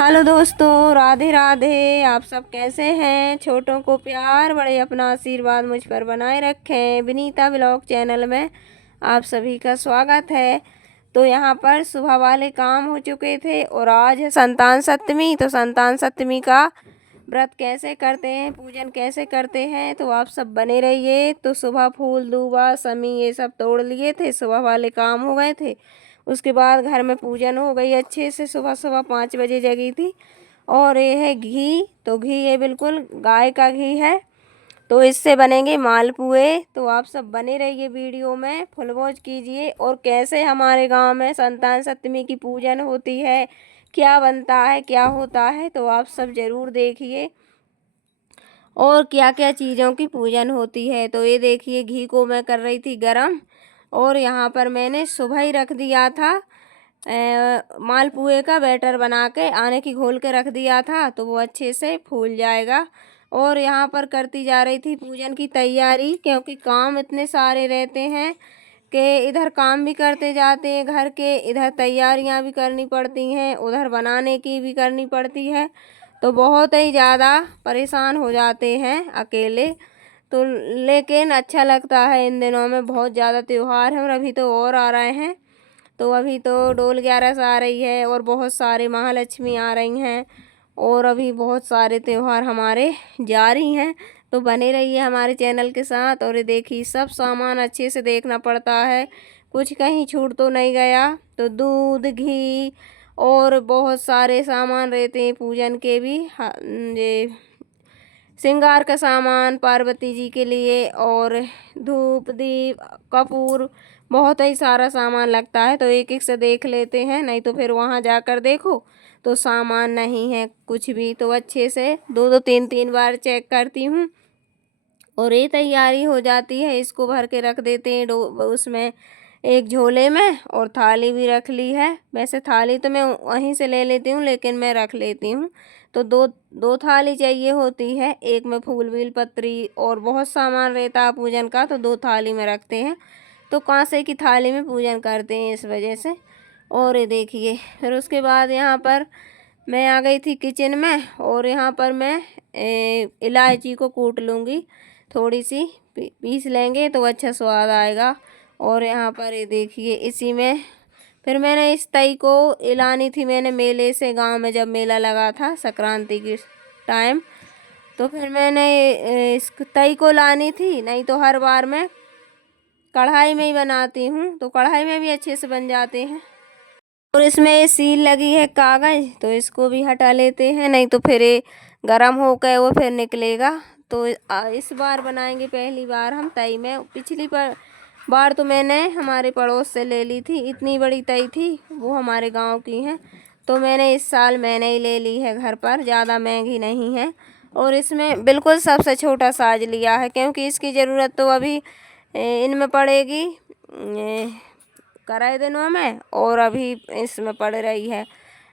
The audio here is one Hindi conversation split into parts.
हेलो दोस्तों, राधे राधे। आप सब कैसे हैं? छोटों को प्यार, बड़े अपना आशीर्वाद मुझ पर बनाए रखें। विनीता ब्लॉग चैनल में आप सभी का स्वागत है। तो यहाँ पर सुबह वाले काम हो चुके थे और आज है संतान सप्तमी। तो संतान सप्तमी का व्रत कैसे करते हैं, पूजन कैसे करते हैं, तो आप सब बने रहिए। तो सुबह फूल दूबा समी ये सब तोड़ लिए थे, सुबह वाले काम हो गए थे। उसके बाद घर में पूजन हो गई अच्छे से। सुबह सुबह 5 बजे जगी थी। और ये है घी। तो घी ये बिल्कुल गाय का घी है। तो इससे बनेंगे मालपुए। तो आप सब बने रहिए, वीडियो में फुल वॉच कीजिए। और कैसे हमारे गांव में संतान सप्तमी की पूजन होती है, क्या बनता है, क्या होता है, तो आप सब ज़रूर देखिए। और क्या क्या चीज़ों की पूजन होती है। तो ये देखिए, घी को मैं कर रही थी गरम। और यहाँ पर मैंने सुबह ही रख दिया था मालपुए का बैटर बना के, आने की घोल के रख दिया था, तो वो अच्छे से फूल जाएगा। और यहाँ पर करती जा रही थी पूजन की तैयारी, क्योंकि काम इतने सारे रहते हैं कि इधर काम भी करते जाते हैं घर के, इधर तैयारियाँ भी करनी पड़ती हैं, उधर बनाने की भी करनी पड़ती है। तो बहुत ही ज़्यादा परेशान हो जाते हैं अकेले। तो लेकिन अच्छा लगता है इन दिनों में, बहुत ज़्यादा त्यौहार हैं और अभी तो और आ रहे हैं। तो अभी तो डोल 11 आ रही है और बहुत सारे महालक्ष्मी आ रही हैं और अभी बहुत सारे त्यौहार हमारे जारी हैं। तो बने रहिए हमारे चैनल के साथ। और ये देखिए, सब सामान अच्छे से देखना पड़ता है, कुछ कहीं छूट तो नहीं गया। तो दूध, घी और बहुत सारे सामान रहते हैं पूजन के भी। ये श्रृंगार का सामान पार्वती जी के लिए, और धूप, दीप, कपूर, बहुत ही सारा सामान लगता है। तो एक एक से देख लेते हैं, नहीं तो फिर वहाँ जाकर देखो तो सामान नहीं है कुछ भी। तो अच्छे से दो दो तीन तीन बार चेक करती हूँ और ये तैयारी हो जाती है। इसको भर के रख देते हैं उसमें एक झोले में। और थाली भी रख ली है। वैसे थाली तो मैं वहीं से ले लेती हूँ, लेकिन मैं रख लेती हूँ। तो दो दो थाली चाहिए होती है, एक में फूल बेल पत्री और बहुत सामान रहता है पूजन का, तो दो थाली में रखते हैं। तो कांसे की थाली में पूजन करते हैं इस वजह से। और ये देखिए, फिर उसके बाद यहाँ पर मैं आ गई थी किचन में। और यहाँ पर मैं इलायची को कूट लूँगी, थोड़ी सी पीस लेंगे तो अच्छा स्वाद आएगा। और यहाँ पर ये देखिए, इसी में फिर मैंने इस तई को लानी थी मैंने मेले से, गांव में जब मेला लगा था संक्रांति के टाइम। तो फिर मैंने इस तई को लानी थी, नहीं तो हर बार मैं कढ़ाई में ही बनाती हूँ, तो कढ़ाई में भी अच्छे से बन जाते हैं। और इसमें सील लगी है कागज़, तो इसको भी हटा लेते हैं, नहीं तो फिर ये गर्म होकर वो फिर निकलेगा। तो इस बार बनाएंगे पहली बार हम तई में। पिछली बार तो मैंने हमारे पड़ोस से ले ली थी, इतनी बड़ी तई थी, वो हमारे गांव की है। तो मैंने इस साल मैंने ही ले ली है घर पर, ज़्यादा महंगी नहीं है। और इसमें बिल्कुल सबसे छोटा साइज लिया है, क्योंकि इसकी ज़रूरत तो अभी इनमें पड़ेगी कराए दिनों में, और अभी इसमें पड़ रही है।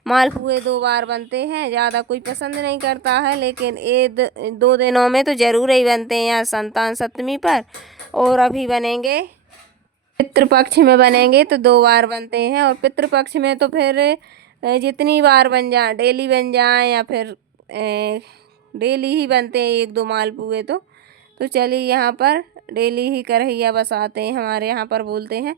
मालपुए 2 बार बनते हैं, ज़्यादा कोई पसंद नहीं करता है, लेकिन ये 2 दिनों में तो ज़रूर ही बनते हैं यहाँ संतान सप्तमी पर। और अभी बनेंगे पितृपक्ष में, बनेंगे तो 2 बार बनते हैं। और पितृपक्ष में तो फिर जितनी बार बन जाए, डेली बन जाए या फिर डेली ही बनते हैं 1-2 मालपुए। तो चलिए, यहाँ पर डेली ही करहिया बसाते हैं, हमारे यहाँ पर बोलते हैं।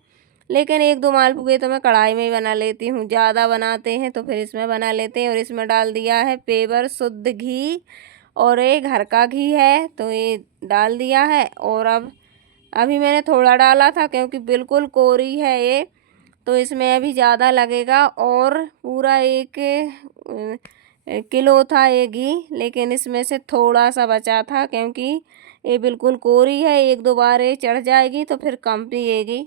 लेकिन 1-2 मालपुए तो मैं कढ़ाई में ही बना लेती हूँ, ज़्यादा बनाते हैं तो फिर इसमें बना लेते हैं। और इसमें डाल दिया है पेवर शुद्ध घी, और ये घर का घी है, तो ये डाल दिया है। और अब अभी मैंने थोड़ा डाला था, क्योंकि बिल्कुल कोरी है ये, तो इसमें अभी ज़्यादा लगेगा। और पूरा 1 किलो था ये घी, लेकिन इसमें से थोड़ा सा बचा था, क्योंकि ये बिल्कुल कोरी है, 1-2 बार ये चढ़ जाएगी तो फिर कम पिएगी।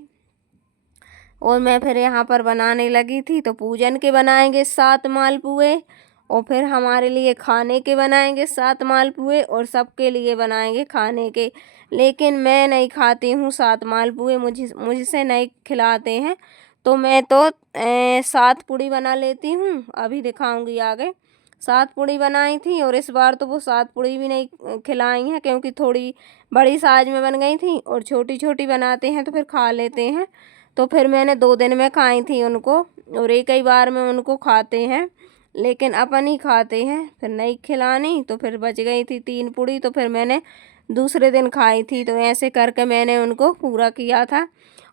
और मैं फिर यहाँ पर बनाने लगी थी। तो पूजन के बनाएंगे 7 मालपुए, और फिर हमारे लिए खाने के बनाएंगे 7 मालपुए, और सबके लिए बनाएंगे खाने के। लेकिन मैं नहीं खाती हूँ 7 मालपुए, मुझसे नहीं खिलाते हैं। तो मैं तो 7 पूड़ी बना लेती हूँ, अभी दिखाऊंगी आगे। 7 पूड़ी बनाई थी, और इस बार तो वो 7 पूड़ी भी नहीं खिलाई हैं, क्योंकि थोड़ी बड़ी साइज में बन गई थी, और छोटी छोटी बनाते हैं तो फिर खा लेते हैं। तो फिर मैंने 2 दिन में खाई थी उनको, और एक ही बार में उनको खाते हैं। लेकिन अपन ही खाते हैं। फिर नहीं खिलानी तो फिर बच गई थी 3 पूड़ी, तो फिर मैंने दूसरे दिन खाई थी। तो ऐसे करके मैंने उनको पूरा किया था।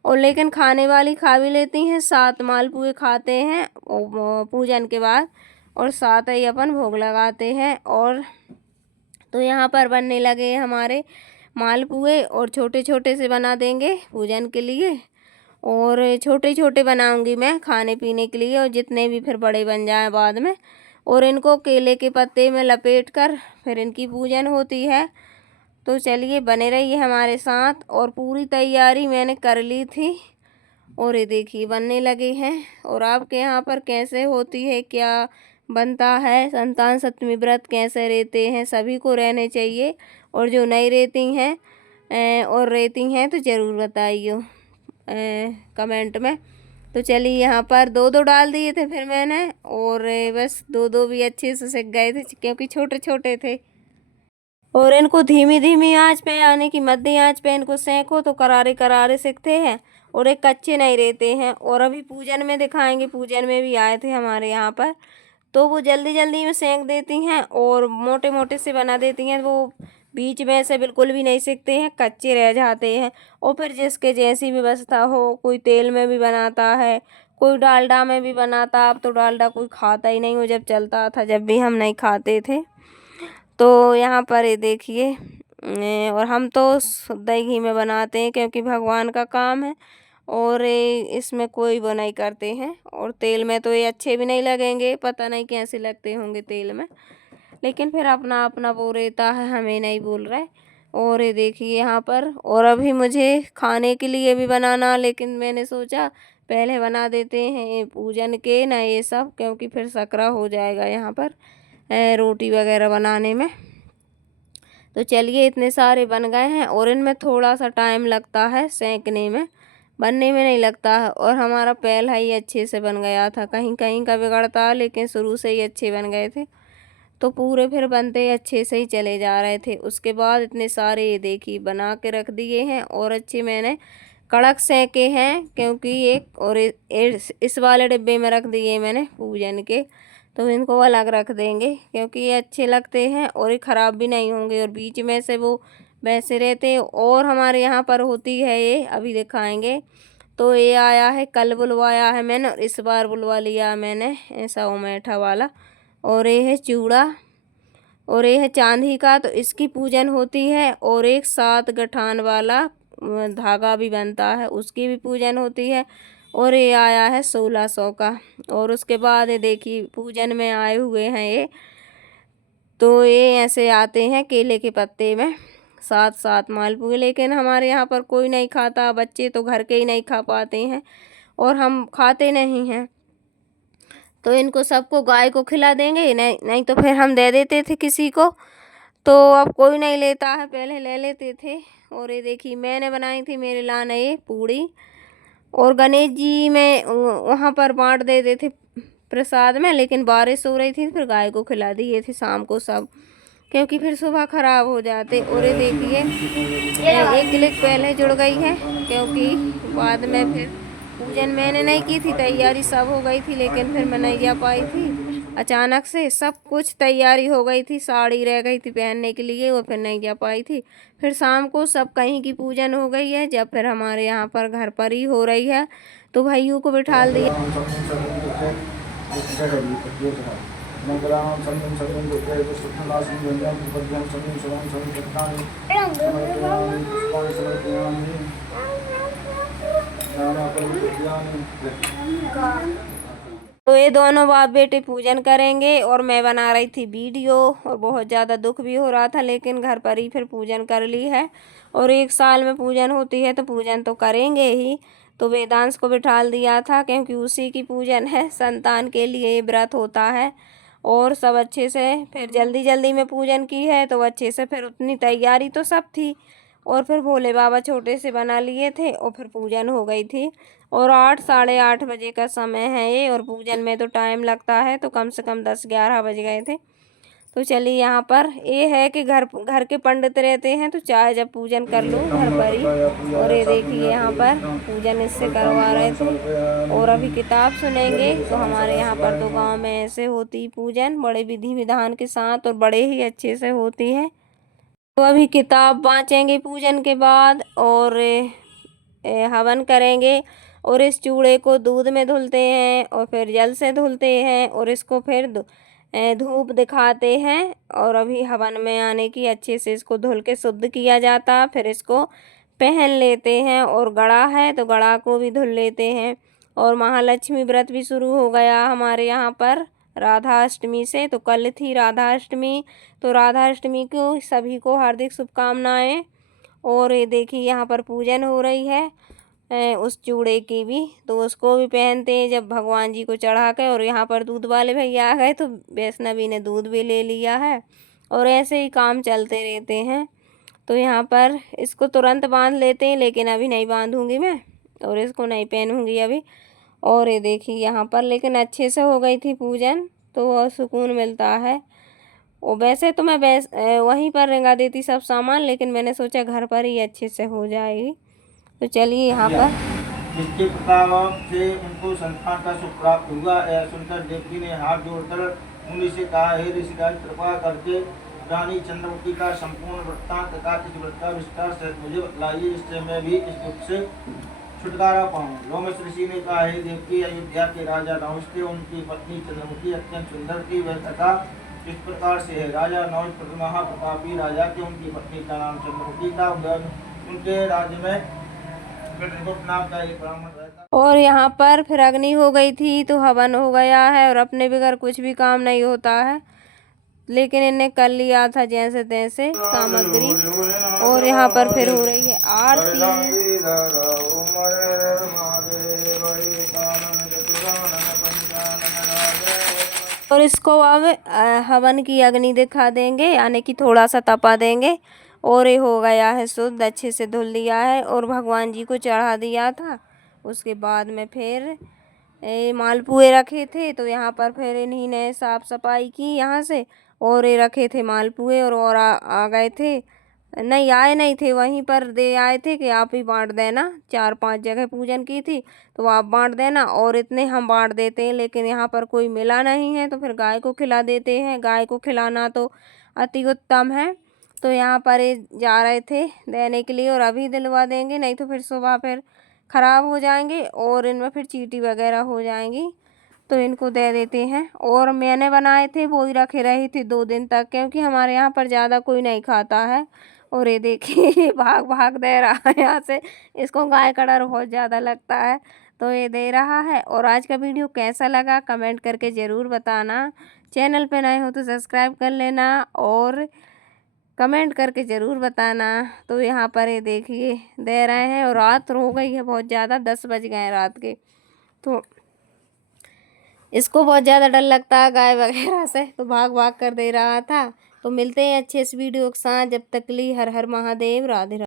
और लेकिन खाने वाली खा भी लेती हैं, 7 मालपुए खाते हैं पूजन के बाद, और 7 ही अपन भोग लगाते हैं। और तो यहाँ पर बनने लगे हमारे मालपुए, और छोटे छोटे से बना देंगे पूजन के लिए, और छोटे छोटे बनाऊंगी मैं खाने पीने के लिए, और जितने भी फिर बड़े बन जाए बाद में। और इनको केले के पत्ते में लपेट कर फिर इनकी पूजन होती है। तो चलिए बने रहिए हमारे साथ। और पूरी तैयारी मैंने कर ली थी, और ये देखिए बनने लगे हैं। और आपके यहाँ पर कैसे होती है, क्या बनता है, संतान सप्तमी व्रत कैसे रहते हैं? सभी को रहने चाहिए, और जो नहीं रहती हैं और रहती हैं तो ज़रूर बताइए कमेंट में। तो चलिए यहाँ पर 2-2 डाल दिए थे फिर मैंने, और बस 2-2 भी अच्छे से सिक गए थे क्योंकि छोटे छोटे थे। और इनको धीमी धीमी आंच पे, यानी कि मध्य आंच पे इनको सेंको तो करारे करारे सिकते हैं, और एक कच्चे नहीं रहते हैं। और अभी पूजन में दिखाएंगे, पूजन में भी आए थे हमारे यहाँ पर, तो वो जल्दी जल्दी में सेंक देती हैं और मोटे मोटे से बना देती हैं। वो बीच में से बिल्कुल भी नहीं सिकते हैं, कच्चे रह जाते हैं। और फिर जिसके जैसी व्यवस्था हो, कोई तेल में भी बनाता है, कोई डालडा में भी बनाता। अब तो डालडा कोई खाता ही नहीं हो, जब चलता था, जब भी हम नहीं खाते थे। तो यहाँ पर ये देखिए, और हम तो शुद्ध ही घी में बनाते हैं क्योंकि भगवान का काम है, और इसमें कोई वो नहीं करते हैं। और तेल में तो ये अच्छे भी नहीं लगेंगे, पता नहीं कैसे लगते होंगे तेल में, लेकिन फिर अपना अपना वो रहता है, हमें नहीं बोल रहे। और ये देखिए यहाँ पर, और अभी मुझे खाने के लिए भी बनाना, लेकिन मैंने सोचा पहले बना देते हैं पूजन के ना ये सब, क्योंकि फिर सकरा हो जाएगा यहाँ पर रोटी वगैरह बनाने में। तो चलिए इतने सारे बन गए हैं, और इनमें थोड़ा सा टाइम लगता है सेंकने में, बनने में नहीं लगता है। और हमारा पहला ही अच्छे से बन गया था, कहीं कहीं का बिगड़ता, लेकिन शुरू से ही अच्छे बन गए थे। तो पूरे फिर बनते अच्छे से ही चले जा रहे थे। उसके बाद इतने सारे ये देखिए बना के रख दिए हैं, और अच्छे मैंने कड़क सेके हैं, क्योंकि एक और इस वाले डिब्बे में रख दिए मैंने पूजन के। तो इनको अलग रख देंगे क्योंकि ये अच्छे लगते हैं और ये ख़राब भी नहीं होंगे, और बीच में से वो वैसे रहते हैं। और हमारे यहाँ पर होती है, ये अभी दिखाएंगे। तो ये आया है, कल बुलवाया है मैंने, और इस बार बुलवा लिया मैंने ऐसा ओमेठा वाला। और ये है चूड़ा, और ये है चांदी का, तो इसकी पूजन होती है। और एक 7 गठान वाला धागा भी बनता है, उसकी भी पूजन होती है। और ये आया है 1600 का। और उसके बाद ये देखिए पूजन में आए हुए हैं ये, तो ये ऐसे आते हैं केले के पत्ते में 7-7 मालपुए, लेकिन हमारे यहाँ पर कोई नहीं खाता, बच्चे तो घर के ही नहीं खा पाते हैं, और हम खाते नहीं हैं। तो इनको सबको गाय को खिला देंगे, नहीं तो फिर हम दे देते थे किसी को। तो अब कोई नहीं लेता है, पहले ले लेते थे। और ये देखिए मैंने बनाई थी मेरे लाने ये पूड़ी, और गणेश जी में वहाँ पर बांट देते थे प्रसाद में, लेकिन बारिश हो रही थी, फिर गाय को खिला दिए थे शाम को सब, क्योंकि फिर सुबह ख़राब हो जाते। और ये देखिए एक क्लिक पहले जुड़ गई है, क्योंकि बाद में फिर पूजन मैंने नहीं की थी, तैयारी सब हो गई थी, लेकिन फिर मैं नहीं जा पाई थी। अचानक से सब कुछ तैयारी हो गई थी, साड़ी रह गई थी पहनने के लिए, वो फिर नहीं जा पाई थी। फिर शाम को सब कहीं की पूजन हो गई है, जब फिर हमारे यहाँ पर घर पर ही हो रही है, तो भाइयों को बिठाल दिया। तो ये दोनों बाप बेटे पूजन करेंगे, और मैं बना रही थी वीडियो, और बहुत ज़्यादा दुख भी हो रहा था, लेकिन घर पर ही फिर पूजन कर ली है। और 1 साल में पूजन होती है, तो पूजन तो करेंगे ही। तो वेदांश को बिठाल दिया था, क्योंकि उसी की पूजन है, संतान के लिए व्रत होता है। और सब अच्छे से फिर जल्दी जल्दी में पूजन की है, तो अच्छे से फिर उतनी तैयारी तो सब थी। और फिर भोले बाबा छोटे से बना लिए थे, और फिर पूजन हो गई थी। और 8 साढ़े 8 बजे का समय है ये, और पूजन में तो टाइम लगता है, तो कम से कम 10-11 बज गए थे। तो चलिए यहाँ पर ये है कि घर के पंडित रहते हैं तो चाहे जब पूजन कर लो घर पर ही। और ये देखिए यहाँ पर पूजन इससे करवा रहे थे। और अभी किताब सुनेंगे। तो हमारे यहाँ पर तो गांव में ऐसे होती पूजन बड़े विधि विधान के साथ और बड़े ही अच्छे से होती है। तो अभी किताब बाँचेंगे पूजन के बाद और हवन करेंगे। और इस चूड़े को दूध में धुलते हैं और फिर जल से धुलते हैं और इसको फिर धूप दिखाते हैं। और अभी हवन में आने की अच्छे से इसको धुल के शुद्ध किया जाता। फिर इसको पहन लेते हैं और गड़ा है तो गड़ा को भी धुल लेते हैं। और महालक्ष्मी व्रत भी शुरू हो गया हमारे यहाँ पर राधा अष्टमी से। तो कल थी राधा अष्टमी। तो राधा अष्टमी को सभी को हार्दिक शुभकामनाएं। और ये देखिए यहाँ पर पूजन हो रही है उस चूड़े की भी। तो उसको भी पहनते हैं जब भगवान जी को चढ़ा के। और यहाँ पर दूध वाले भैया आ गए तो वैष्णवी ने दूध भी ले लिया है। और ऐसे ही काम चलते रहते हैं। तो यहाँ पर इसको तुरंत बांध लेते हैं लेकिन अभी नहीं बांधूंगी मैं और इसको नहीं पहनूंगी अभी। और ये देखिए यहाँ पर लेकिन अच्छे से हो गई थी पूजन तो सुकून मिलता है। और वैसे तो मैं वहीं पर रंगा देती सब सामान लेकिन मैंने सोचा घर पर ही अच्छे से हो जाएगी। तो चलिए यहाँ पर जिसके प्रताप से उनको संतान का सुख प्राप्त हुआ। यह सुनकर देवकी ने हाथ जोड़कर मुनि से कहा, हे ऋषिराज, कृपा करके रानी चंद्रमती का संपूर्ण वृत्तांत तथा इस व्रत का विस्तार से मुझे बतलाइए, इससे मैं भी इस दुख से छुटकारा पाऊँ। लोमश ऋषि ने कहा, हे देवकी, अयोध्या के राजा नहुष थे, उनकी पत्नी चंद्रमती अत्यंत सुंदर थी। वह कथा इस प्रकार से है। राजा नहुष महाप्रतापी राजा थे, उनकी पत्नी का नाम चंद्रमती था। उनके राज्य में नाम का एक ब्राह्मण रहता। और यहाँ पर फिर अग्नि हो गई थी तो हवन हो गया है। और अपने बगैर कुछ भी काम नहीं होता है लेकिन इन्हें कर लिया था जैसे तैसे सामग्री। और यहाँ पर फिर हो रही है आरती। और इसको अब हवन की अग्नि दिखा देंगे यानी कि थोड़ा सा तपा देंगे। और ये हो गया है शुद्ध, अच्छे से धुल लिया है और भगवान जी को चढ़ा दिया था। उसके बाद में फिर मालपुए रखे थे तो यहाँ पर फिर इन्हीं ने साफ सफाई की यहाँ से। और ये रखे थे मालपुए और आ गए थे। नहीं आए नहीं थे, वहीं पर दे आए थे कि आप ही बांट देना। 4-5 जगह पूजन की थी तो आप बांट देना और इतने हम बांट देते हैं। लेकिन यहाँ पर कोई मिला नहीं है तो फिर गाय को खिला देते हैं। गाय को खिलाना तो अति उत्तम है। तो यहाँ पर ये जा रहे थे देने के लिए और अभी दिलवा देंगे, नहीं तो फिर सुबह फिर ख़राब हो जाएंगे और इनमें फिर चींटी वगैरह हो जाएंगी। तो इनको दे देते हैं। और मैंने बनाए थे वो ही रखे रही थी 2 दिन तक क्योंकि हमारे यहाँ पर ज़्यादा कोई नहीं खाता है। और ये देखिए भाग भाग दे रहा है यहाँ से, इसको गाय का डर बहुत ज़्यादा लगता है तो ये दे रहा है। और आज का वीडियो कैसा लगा कमेंट करके ज़रूर बताना। चैनल पे नए हो तो सब्सक्राइब कर लेना और कमेंट करके ज़रूर बताना। तो यहाँ पर ये देखिए दे रहे हैं और रात हो गई है बहुत ज़्यादा, 10 बज गए हैं रात के। तो इसको बहुत ज़्यादा डर लगता है गाय वगैरह से तो भाग भाग कर दे रहा था। तो मिलते हैं अच्छे इस वीडियो के साथ, जब तक के लिए हर हर महादेव, राधे राधे।